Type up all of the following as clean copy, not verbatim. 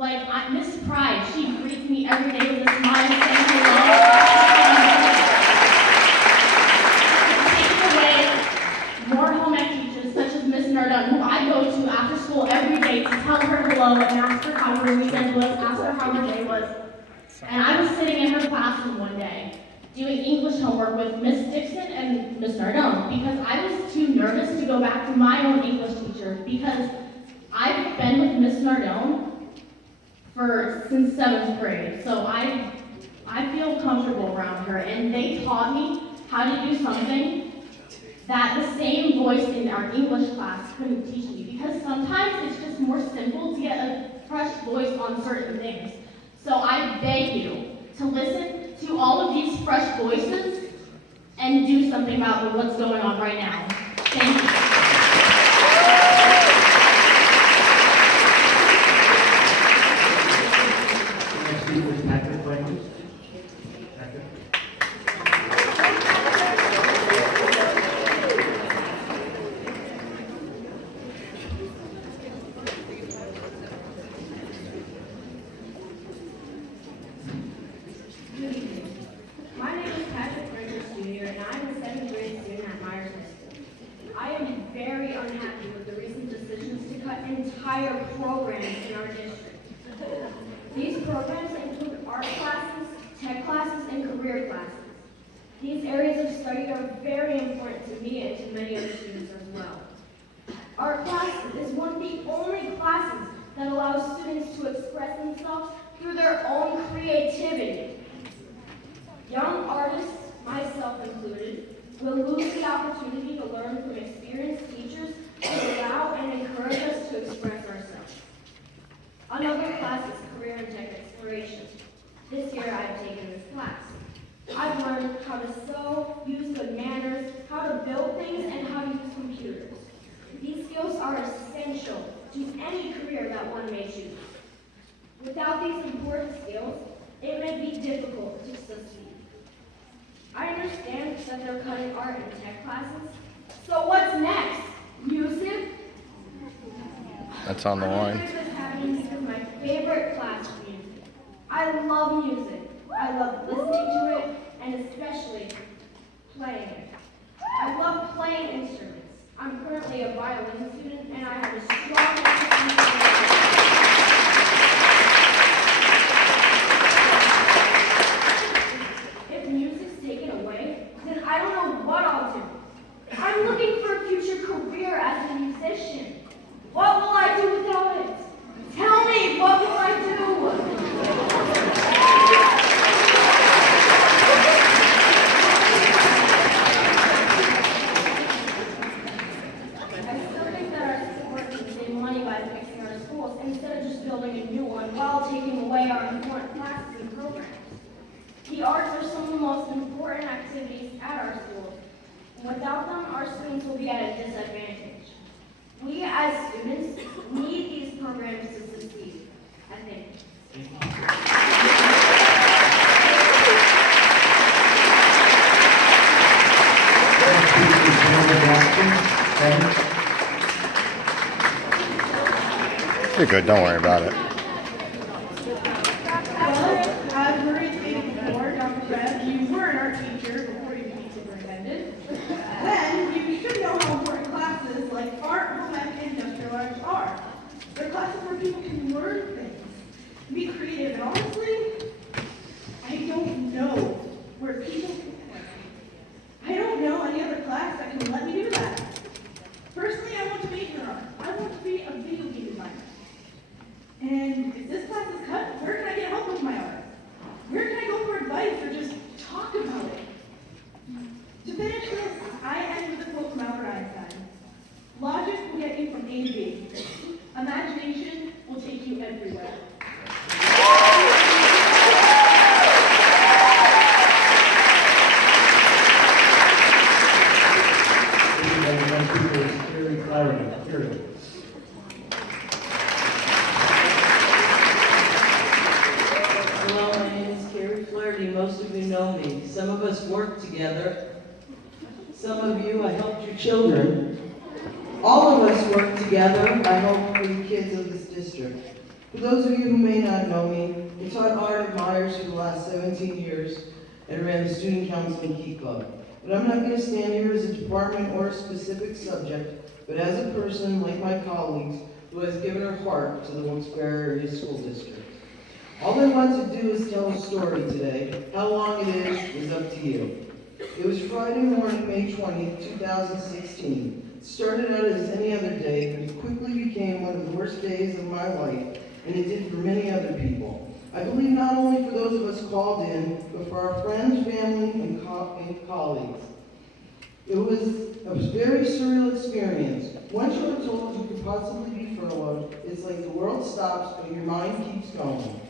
Like, Miss Pride, she greets me every day with a smile saying hello. Taking away more home ec teachers such as Miss Nardone, who I go to after school every day to tell her hello and ask her how her weekend was, ask her how her day was. And I was sitting in her classroom one day doing English homework with Miss Dixon and Miss Nardone because I was too nervous to go back to my own English teacher because I've been with Miss Nardone since 7th grade, so I feel comfortable around her, and they taught me how to do something that the same voice in our English class couldn't teach me, because sometimes it's just more simple to get a fresh voice on certain things. So I beg you to listen to all of these fresh voices and do something about what's going on right now. Thank you. Patrick Blanchard. Patrick. Good evening. My name is Patrick Blanchard Jr. and I'm a 7th grade student at Myers High School. I am very unhappy with the recent decisions to cut entire programs in our district. These programs include art classes, tech classes, and career classes. These areas of study are very important to me and to many other students as well. Art class is one of the only classes that allows students to express themselves through their own creativity. Young artists, myself included, will lose the opportunity to learn from experienced teachers who allow and encourage us to express ourselves. Another class is Career and Tech Exploration. This year I have taken this class. I've learned how to sew, use good manners, how to build things, and how to use computers. These skills are essential to any career that one may choose. Without these important skills, it may be difficult to succeed. I understand that they're cutting art and tech classes. So what's next? Music? That's on the line. Because my favorite class is music. I love music. I love listening to it and especially playing it. I love playing instruments. I'm currently a violin student and I have a strong If music's taken away, then I don't know what I'll do. I'm looking for a future career as a musician. What will I do without it? Tell me, what will I do? I still think that our sport can save money by fixing our schools instead of just building a new one while taking away our important classes and programs. The arts are some of the most important activities at our schools. Without them, our students will be at a disadvantage. We as students need these programs to succeed, I think. You're good, don't worry about it. As Marie stated before, Dr. Bev, you were an art teacher before you became superintendent. Then you should know how important classes like art, home ec, and industrial arts are. They're classes where people can learn things, be creative, and honestly, I don't know where people can play. I don't know any other class that can let me do that. Personally, I want to major in art. I want to be a video game designer. And if this class is cut, where can I get help with my art? Where can I go for advice or just talk about it? To finish this, I end with a quote from Albert Einstein. Logic will get you from A to B. Imagination will take you everywhere. Hello, my name is Carrie Flaherty. Most of you know me. Some of us work together. Some of you, I helped your children. All of us work together, I hope, for the kids of this district. For those of you who may not know me, I taught art at Myers for the last 17 years and ran the student council and key club. But I'm not going to stand here as a department or a specific subject, but as a person like my colleagues who has given her heart to the Wilkes-Barre Area School District. All I want to do is tell a story today. How long it is up to you. It was Friday morning, May 20th, 2016. It started out as any other day, but it quickly became one of the worst days of my life, and it did for many other people. I believe not only for those of us called in, but for our friends, family, and colleagues. It was a very surreal experience. Once you are told you could possibly be furloughed, it's like the world stops, but your mind keeps going.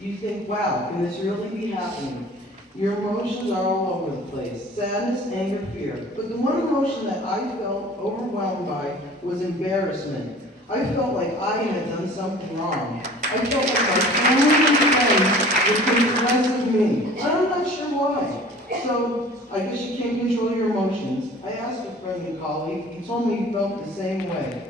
You think, wow, can this really be happening? Your emotions are all over the place, sadness, anger, fear. But the one emotion that I felt overwhelmed by was embarrassment. I felt like I had done something wrong. I felt like my family and friends would think less of me. And I'm not sure why. So I guess you can't control your emotions. I asked a friend and colleague. He told me he felt the same way.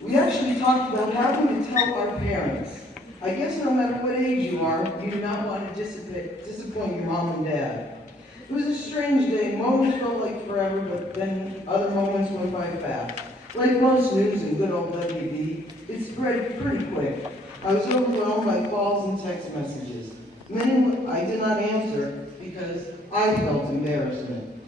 We actually talked about having to tell our parents. I guess no matter what age you are, you do not want to disappoint your mom and dad. It was a strange day. Moments felt like forever, but then other moments went by fast. Like most news in good old WB, it spread pretty quick. I was overwhelmed by calls and text messages. Many I did not answer because I felt embarrassment.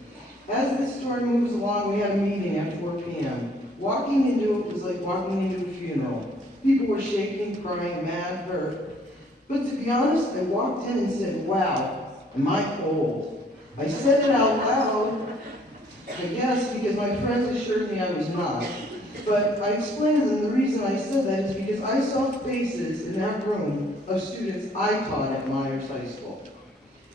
As this story moves along, we had a meeting at 4 p.m. Walking into it was like walking into a funeral. People were shaking, crying, mad, hurt. But to be honest, I walked in and said, wow, am I old? I said it out loud, I guess because my friends assured me I was not. But I explained to them the reason I said that is because I saw faces in that room of students I taught at Myers High School.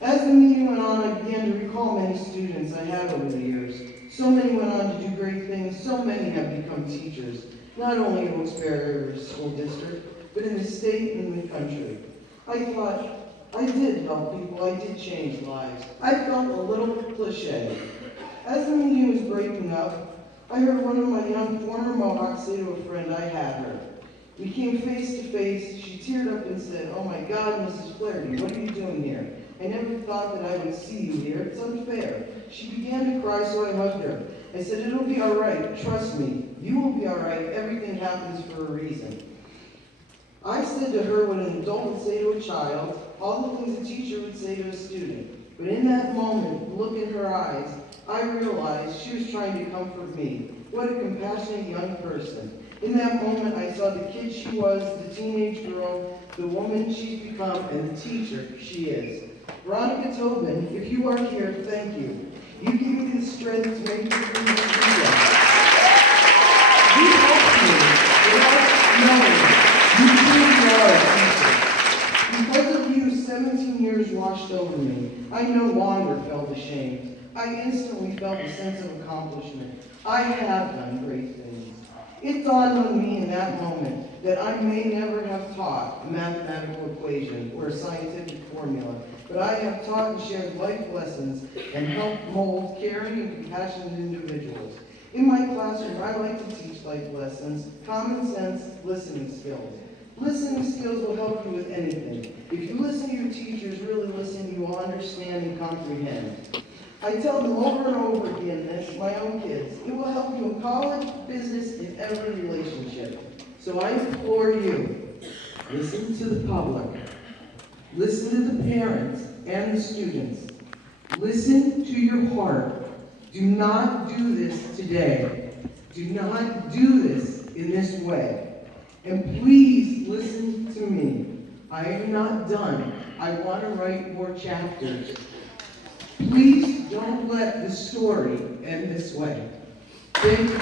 As the meeting went on, I began to recall many students I had over the years. So many went on to do great things, so many have become teachers, not only in Wilkes-Barre School District, but in the state and in the country. I thought, I did help people, I did change lives. I felt a little cliche. As the meeting was breaking up, I heard one of my young former Mohawks say to a friend I had her. We came face to face, she teared up and said, oh my God, Mrs. Flaherty, what are you doing here? I never thought that I would see you here, it's unfair. She began to cry, so I hugged her. I said, it'll be all right, trust me. You will be all right, everything happens for a reason. I said to her what an adult would say to a child, all the things a teacher would say to a student. But in that moment, look in her eyes, I realized she was trying to comfort me. What a compassionate young person. In that moment, I saw the kid she was, the teenage girl, the woman she's become, and the teacher she is. Veronica Tobin, if you are here, thank you. You gave me the strength to make me do that. You helped me without knowing. You truly are a teacher. Because of you, 17 years washed over me. I no longer felt ashamed. I instantly felt a sense of accomplishment. I have done great things. It dawned on me in that moment that I may never have taught a mathematical equation or a scientific formula, but I have taught and shared life lessons and helped mold caring and compassionate individuals. In my classroom, I like to teach life lessons, common sense, listening skills. Listening skills will help you with anything. If you listen to your teachers, really listen, you will understand and comprehend. I tell them over and over again this, my own kids. It will help you in college, business, in every relationship. So I implore you, listen to the public. Listen to the parents and the students. Listen to your heart. Do not do this today. Do not do this in this way. And please listen to me. I am not done. I want to write more chapters. Please don't let the story end this way. Thank you.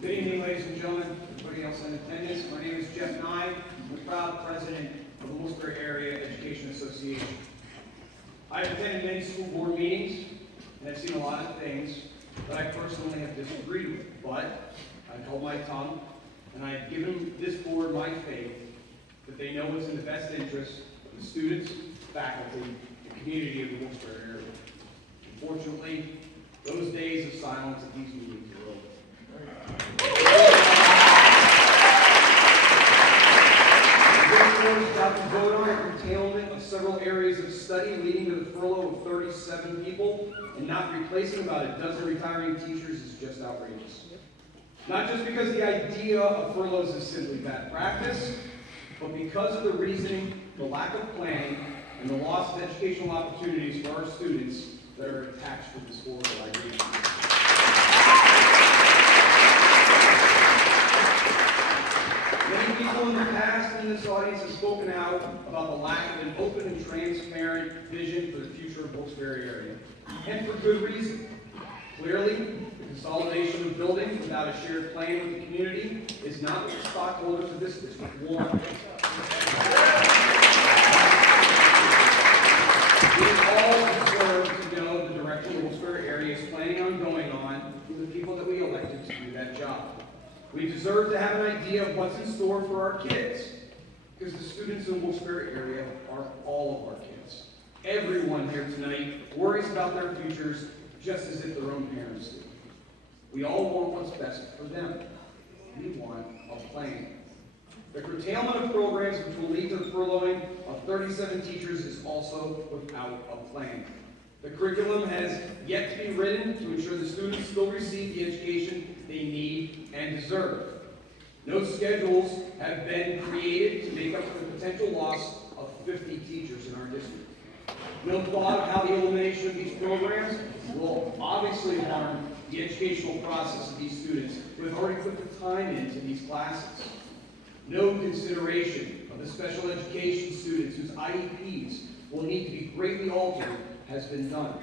Good evening, ladies and gentlemen, everybody else in attendance. My name is Jeff Nye. I'm the proud president of the Wilkes-Barre Area Education Association. I've attended many school board meetings and I've seen a lot of things, that I personally have disagreed with, but I've held my tongue, and I have given this board my faith that they know what's in the best interest of the students, faculty, and community of the Wilkes-Barre area. Unfortunately, those days of silence at these meetings are over. The board is about to vote on a curtailment of several areas of study, leading to the furlough of 37 people, and not replacing about a dozen retiring teachers is just outrageous. Not just because the idea of furloughs is simply bad practice, but because of the reasoning, the lack of planning, and the loss of educational opportunities for our students that are attached to this horrible idea. Many people in the past in this audience have spoken out about the lack of an open and transparent vision for the future of Wilkes-Barre area, and for good reason. Clearly, the consolidation of buildings without a shared plan with the community is not what the stockholders of this district want. We all deserve to know the direction the Wilkes-Barre area is planning on going on with the people that we elected to do that job. We deserve to have an idea of what's in store for our kids, because the students in the Wilkes-Barre area are all of our kids. Everyone here tonight worries about their futures just as if their own parents do. We all want what's best for them. We want a plan. The curtailment of programs which will lead to the furloughing of 37 teachers is also without a plan. The curriculum has yet to be written to ensure the students still receive the education they need and deserve. No schedules have been created to make up for the potential loss of 50 teachers in our district. No thought of how the elimination of these programs will obviously harm the educational process of these students who have already put the time into these classes. No consideration of the special education students whose IEPs will need to be greatly altered has been done.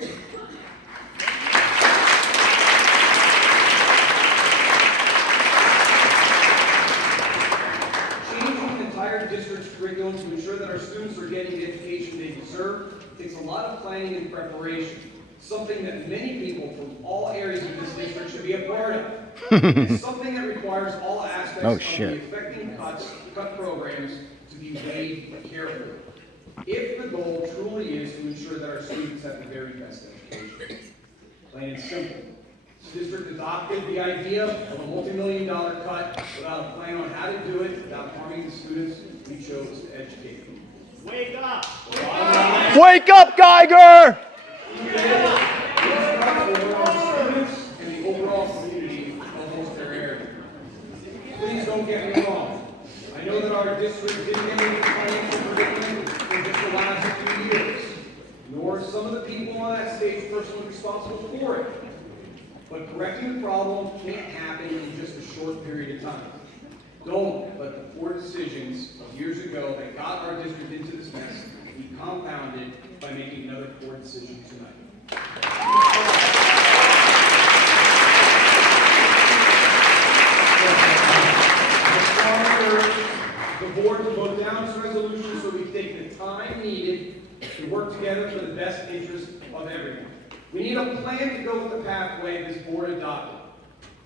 Changing the entire district's curriculum to ensure that our students are getting the education they deserve takes a lot of planning and preparation, something that many people from all areas of this district should be a part of. It's something that requires all aspects of the affecting cut programs to be weighed carefully, if the goal truly is to ensure that our students have the very best education. Plain and simple. The district adopted the idea of a multi-million-dollar cut without a plan on how to do it without harming the students we chose to educate them. Wake up! Wake up, Geiger! And the overall community of Wilkes-Barre area. Please don't get me wrong. I know that our district didn't get into financial predicament for just the last few years, nor are some of the people on that stage personally responsible for it. But correcting the problem can't happen in just a short period of time. Don't let the poor decisions of years ago that got our district into this mess be compounded by making another poor decision tonight. The board will vote down this resolution so we take the time needed to work together for the best interest of everyone. We need a plan to go with the pathway this board adopted,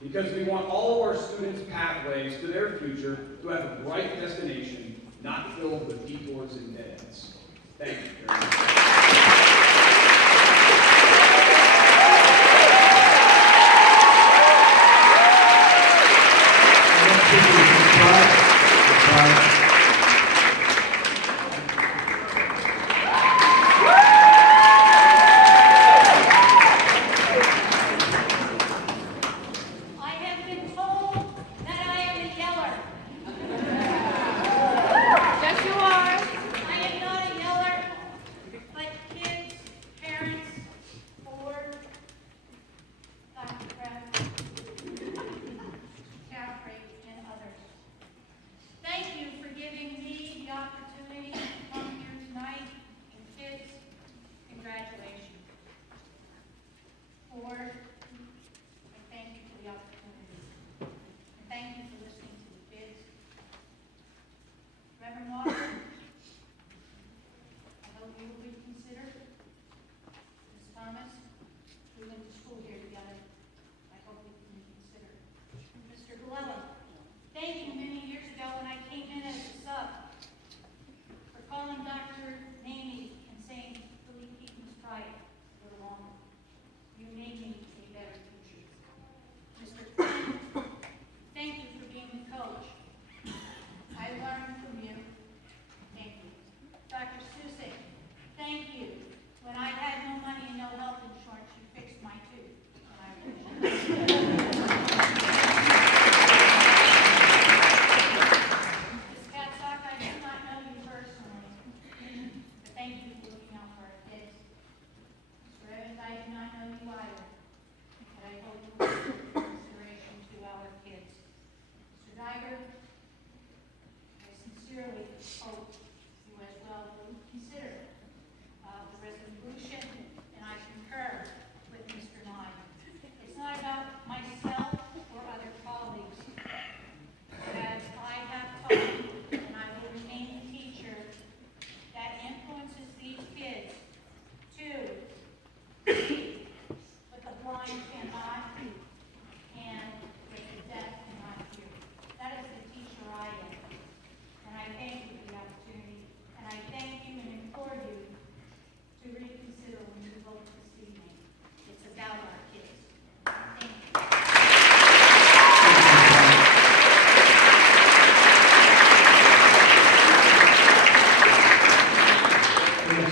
because we want all of our students' pathways to their future to have a bright destination, not filled with detours and dead ends. Thank you very much. I have been told that I am a yeller. Yes, you are. I am not a yeller.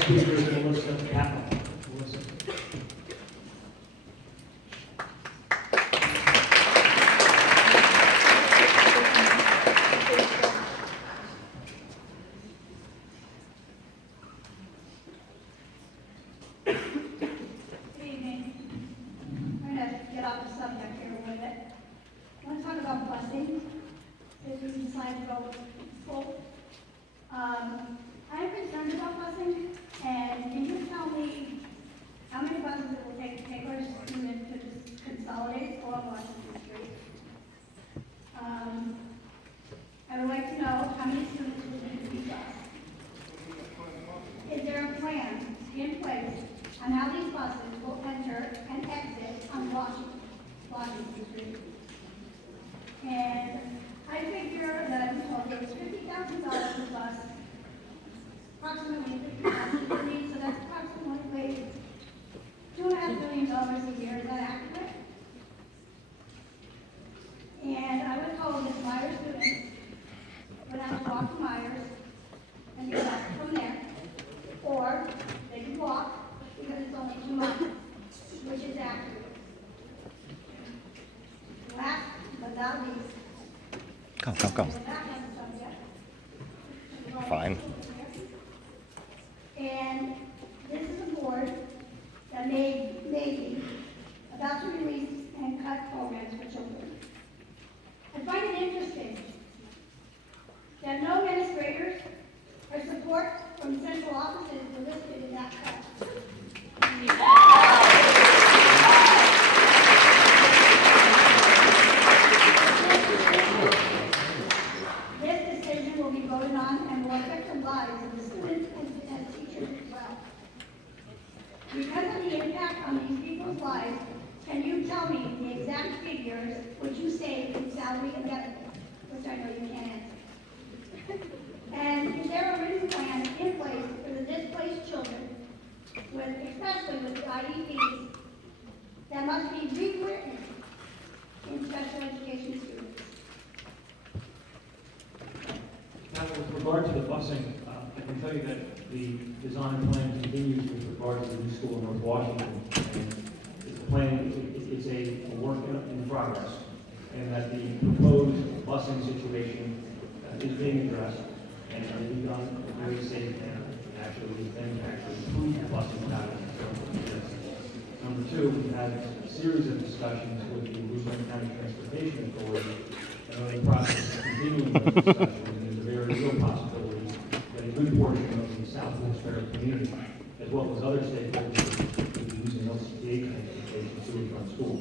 speaker is Melissa Kaplan. Melissa. Good evening. I'm going to get off the subject here a little bit. I want to talk about busing. If we decide to go full. I'm concerned about busing, and can you tell me how many buses it will take to take our students to just consolidate along Washington Street? I would like to know how many students will need to be bused. Is there a plan in place on how these buses will enter and exit on Washington Street? And I figure that, okay, it's $50,000 a bus, approximately $50,000, so that's approximately $2.5 million a year. Is that accurate? And I was told that Myers students would have to walk to Myers and get back from there, or they could walk because it's only 2 miles, which is accurate. Last but not least, Come. back on the subject. Fine. And this is a board that may be about to release and cut programs for children. I find it interesting that no administrators or support from central offices were listed in that cut. This decision will be voted on and will affect the lives of the students and teachers as well. Because of the impact on these people's lives, can you tell me the exact figures which you save in salary and benefits? Which I know you can't answer. And is there a written plan in place for the displaced children, especially with the IEPs, that must be rewritten in special education students? Now, with regard to the busing, I can tell you that the design plan continues with regard to the new school in North Washington. And the plan is a work in progress, and that the proposed busing situation is being addressed, and we've done a very safe manner. Actually, we've been improve the busing pattern. Number two, we've had a series of discussions with the Louisiana County Transportation Authority, and the process of continuing those discussions. There's a very real possibility that a good portion of the South Wilkes-Barre community, as well as other stakeholders, will be using LCTA transportation to and from school.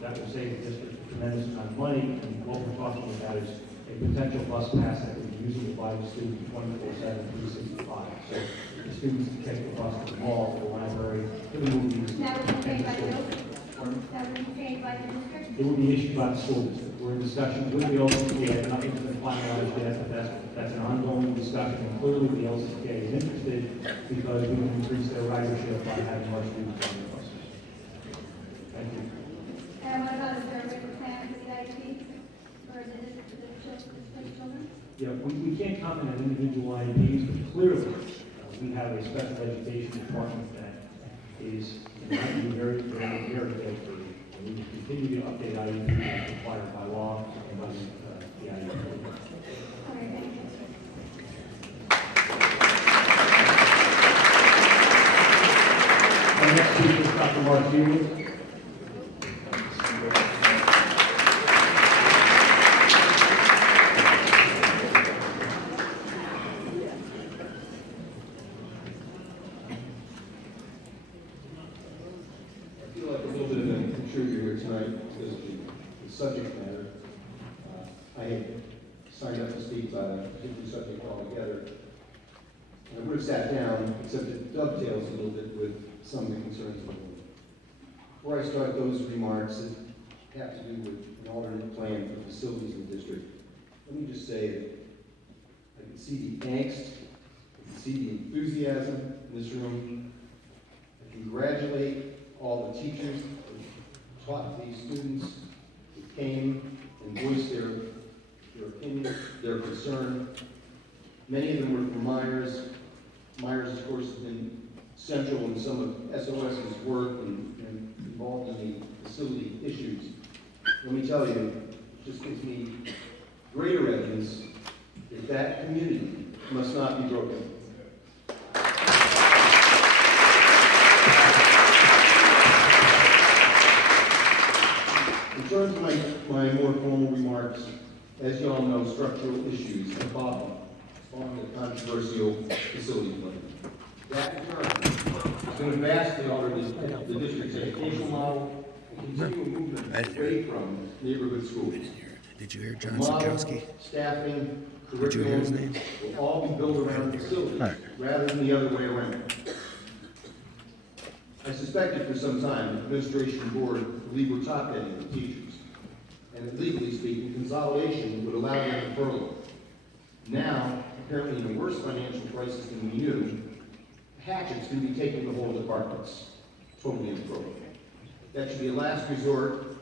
That will save the district a tremendous amount of money, and what we're talking about is a potential bus pass that would be usable by the student 24/7, 365. So the students can take the bus to the mall, to the library, to the movies. That would be paid and by to the school. district? That would be paid by the district? It will be issued by the school district. We're in discussion with the LCTA, nothing's been finalized yet, but that's an ongoing discussion. And clearly, the LCTA is interested because we can increase their ridership by having more students on the buses. Thank you. And what about, is there a written plan for the IEP, or is it just for the children? Yeah, we can't comment on individual IEPs, but clearly, we have a special education department that is very dedicated. We will continue to update IEPs as required by law and by the IEP. Okay, thank you. Our next speaker is Dr. Mark Hughes. I feel like a little bit of a contributor here tonight because of the subject matter. I had signed up to speak about a different subject altogether. And I would have sat down, except it dovetails a little bit with some of the concerns of the board. Before I start those remarks that have to do with an alternate plan for facilities in the district, let me just say that I can see the angst, I can see the enthusiasm in this room. I congratulate all the teachers who taught these students, who came and voiced their opinion, their concern. Many of them were from Myers. Myers, of course, has been central in some of SOS's work and involved in the facility issues. Let me tell you, it just gives me greater evidence that that community must not be broken. In terms of my more formal remarks, as you all know, structural issues have often on the controversial facility plan. That in turn is going to vastly alter the district's educational model and continue a movement away from neighborhood schools. Did you hear John Model, Sikowski? staffing, Did you hear his curriculum name? will all be built around facilities All right. rather than the other way around. I suspected for some time the administration board believed we're top-heading the teachers, and that legally speaking, consolidation would allow them to furlough. Now, apparently in a worse financial crisis than we knew, hatchets can be taken to whole departments. Totally inappropriate. That should be a last resort.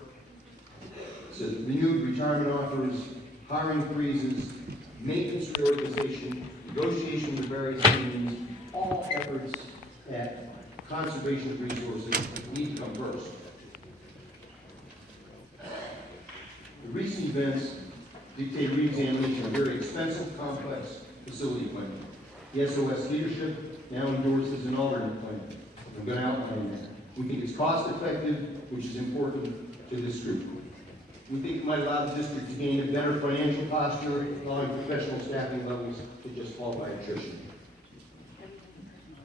So renewed retirement offers, hiring freezes, maintenance reorganization, negotiation with various unions, all efforts at conservation of resources need to come first. The recent events dictate re-examination of a very expensive, complex facility plan. The SOS leadership now endorses an alternate plan. I'm going to outline that. We think it's cost-effective, which is important to this group. We think it might allow the district to gain a better financial posture, allowing professional staffing levels to just fall by attrition.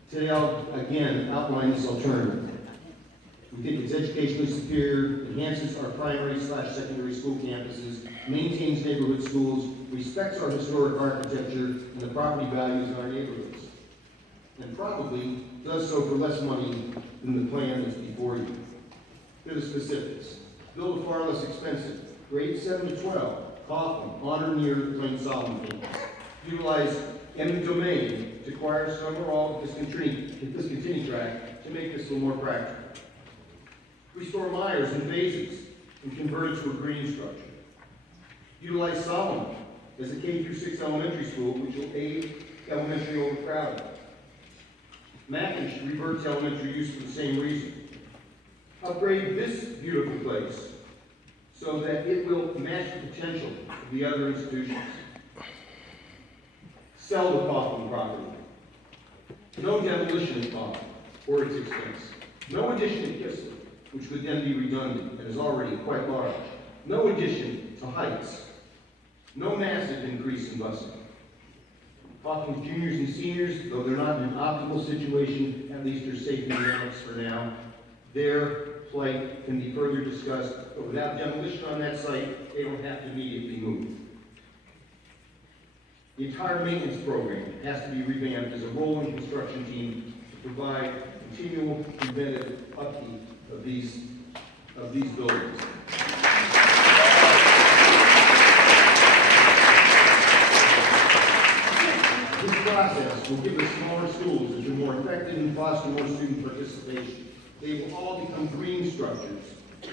Today I'll again outline this alternative. We think it's educationally superior, enhances our primary/secondary school campuses, maintains neighborhood schools, respects our historic architecture and the property values in our neighborhoods, and probably does so for less money than the plan that's before you. Here are the specifics. Build a far less expensive grade 7 to 12 Coughlin on or near the Plain Solomon campus. Utilize eminent domain to acquire some or all of this discontinued track to make this a little more practical. Restore Myers in phases and convert it to a green structure. Utilize Solomon as a K-6 elementary school, which will aid elementary overcrowding. McIntosh reverts elementary use for the same reason. Upgrade this beautiful place so that it will match the potential of the other institutions. Sell the Coughlin property. No demolition at Coughlin or its expense. No addition to Kissel, which would then be redundant and is already quite large. No addition to Heights. No massive increase in busing. Coughlin's juniors and seniors, though they're not in an optimal situation, at least they're safe in the annex for now. Their plight can be further discussed, but without demolition on that site, they don't have to immediately move. The entire maintenance program has to be revamped as a rolling construction team to provide continual preventive upkeep of these buildings. This process will give us smaller schools which are more effective and foster more student participation. They will all become green structures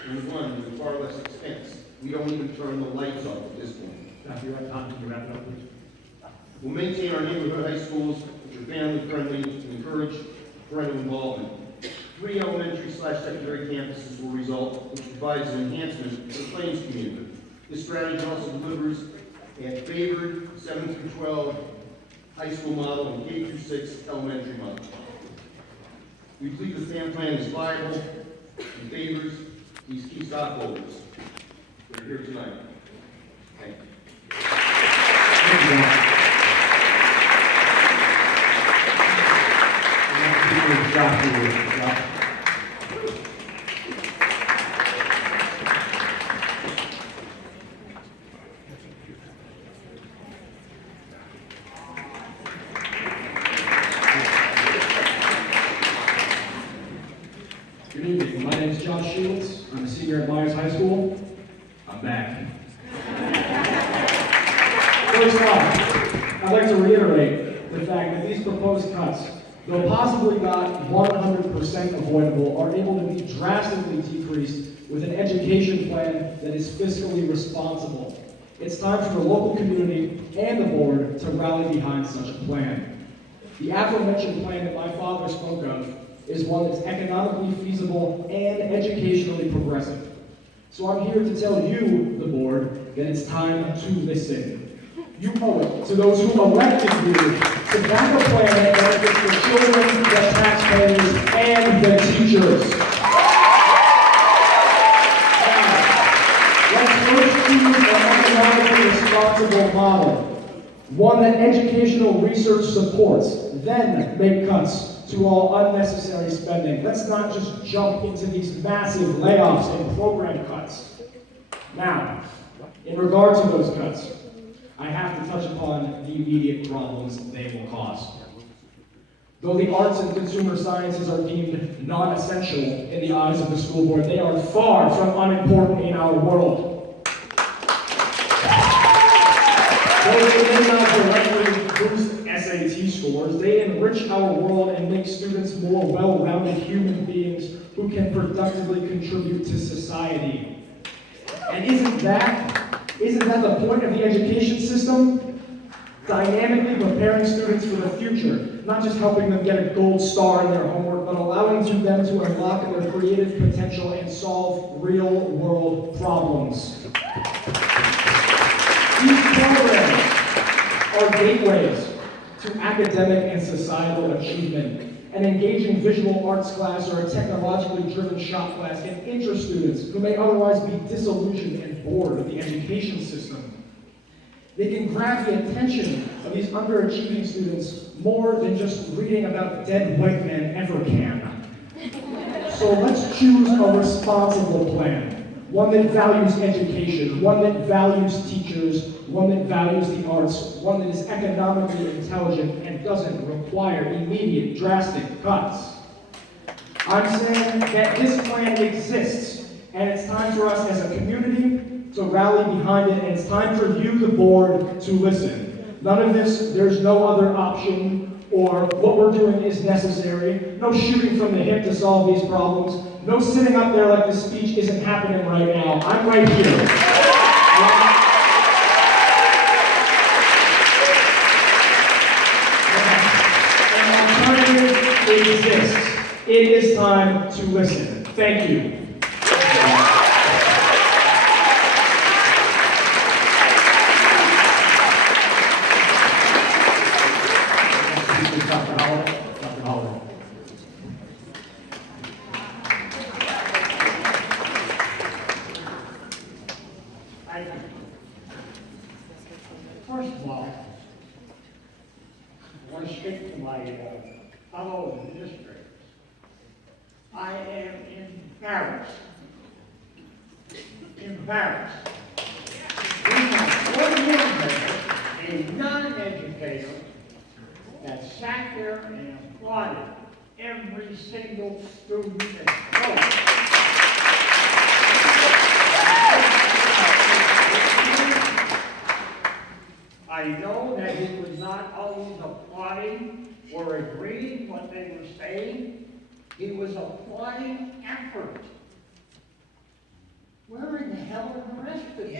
and run with far less expense. We don't even turn the lights off at this point. Now, if you have time, can you wrap it up, please? We'll maintain our neighborhood high schools, which are family-friendly, and encourage parental involvement. 3 elementary/secondary campuses will result, which provides an enhancement to the Plains community. This strategy also delivers a favored 7 through 12 high school model and K through 6 elementary model. We believe the STAM plan is viable and favors these key stockholders that are here tonight. Thank you. Thank you, John. Josh. Good evening. My name is Josh Shields. I'm a senior at Myers High School. I'm back. First off, I'd like to reiterate the fact that these proposed cuts, though possibly not 100% avoidable, are able to be drastically decreased with an education plan that is fiscally responsible. It's time for the local community and the board to rally behind such a plan. The aforementioned plan that my father spoke of is one that's economically feasible and educationally progressive. So I'm here to tell you, the board, that it's time to listen. You owe it to those who elected you to back a plan that benefits the children, the taxpayers, and the teachers. Now, let's first choose an economically responsible model. One that educational research supports, then make cuts to all unnecessary spending. Let's not just jump into these massive layoffs and program cuts. Now, in regard to those cuts, I have to touch upon the immediate problems they will cause. Though the arts and consumer sciences are deemed non-essential in the eyes of the school board, they are far from unimportant in our world. Though they may not directly boost SAT scores, they enrich our world and make students more well-rounded human beings who can productively contribute to society. And isn't that the point of the education system? Dynamically preparing students for the future, not just helping them get a gold star in their homework, but allowing them to unlock their creative potential and solve real-world problems. These programs are gateways to academic and societal achievement. An engaging visual arts class or a technologically driven shop class can interest students who may otherwise be disillusioned and bored of the education system. They can grab the attention of these underachieving students more than just reading about dead white men ever can. So let's choose a responsible plan. One that values education, one that values teachers, one that values the arts, one that is economically intelligent and doesn't require immediate drastic cuts. I'm saying that this plan exists, and it's time for us as a community to rally behind it, and it's time for you, the board, to listen. None of this, there's no other option, or what we're doing is necessary. No shooting from the hip to solve these problems. No sitting up there like this speech isn't happening right now. I'm right here. An alternative exists. It is time to listen. Thank you. Dr. Howard. First of all, I want to speak to my fellow administrators. I am embarrassed. We have one administrator, a non-educator, that sat there and applauded every single student that spoke. I know that he was not always applauding or agreeing what they were saying. He was applauding effort. Where in the hell are the rest of you?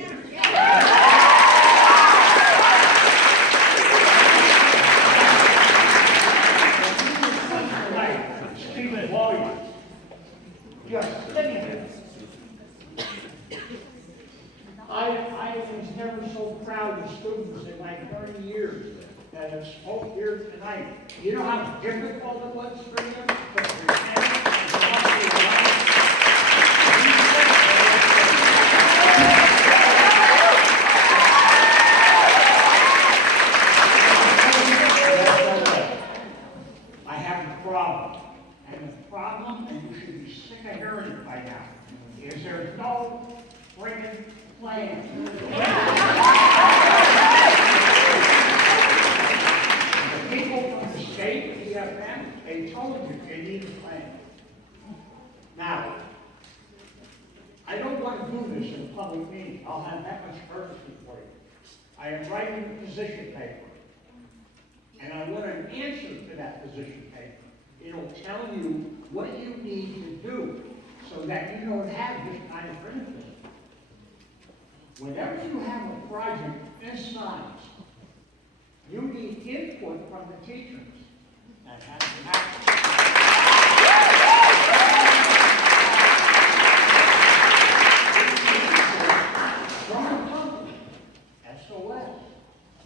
Like Stephen Williams, just sitting there. I was never so proud of students in my 30 years that have spoke here tonight. You know how difficult it was for them to present and talk to you about? I have a problem. And the problem, and you should be sick of hearing it by now, is there's no friggin' plan. The people from the state, PFM, they told you they need a plan. Now, I don't want to do this in a public meeting. I'll have that much courtesy for you. I am writing a position paper. And I want an answer to that position paper. It'll tell you what you need to do so that you don't have this kind of criticism. Whenever you have a project this size, you need input from the teachers. and has an from the company, SOS,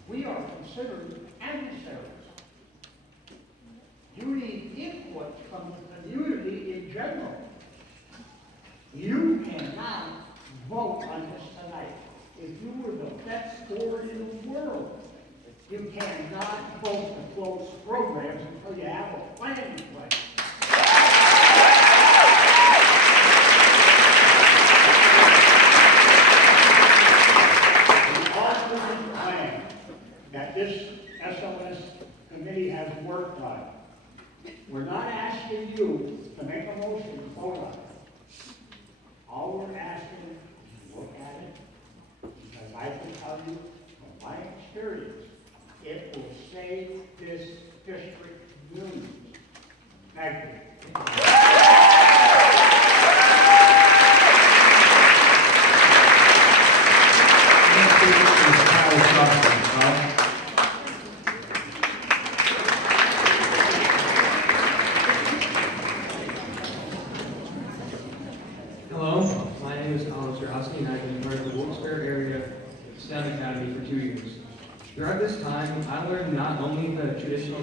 we are considered adversaries. You need input from the community in general. You cannot vote on this tonight. If you were the best board in the world, you cannot vote to close programs until you have a plan in place. The all-inclusive plan that this SOS committee has worked on, we're not asking you to make a motion to vote on it. All we're asking is to look at it, because I can tell you from my experience, it will save this district millions. Thank you. Hello, my name is Colin Strowski, and I've been part of the Wilkes-Barre Area STEM Academy for 2 years. Throughout this time, I learned not only the traditional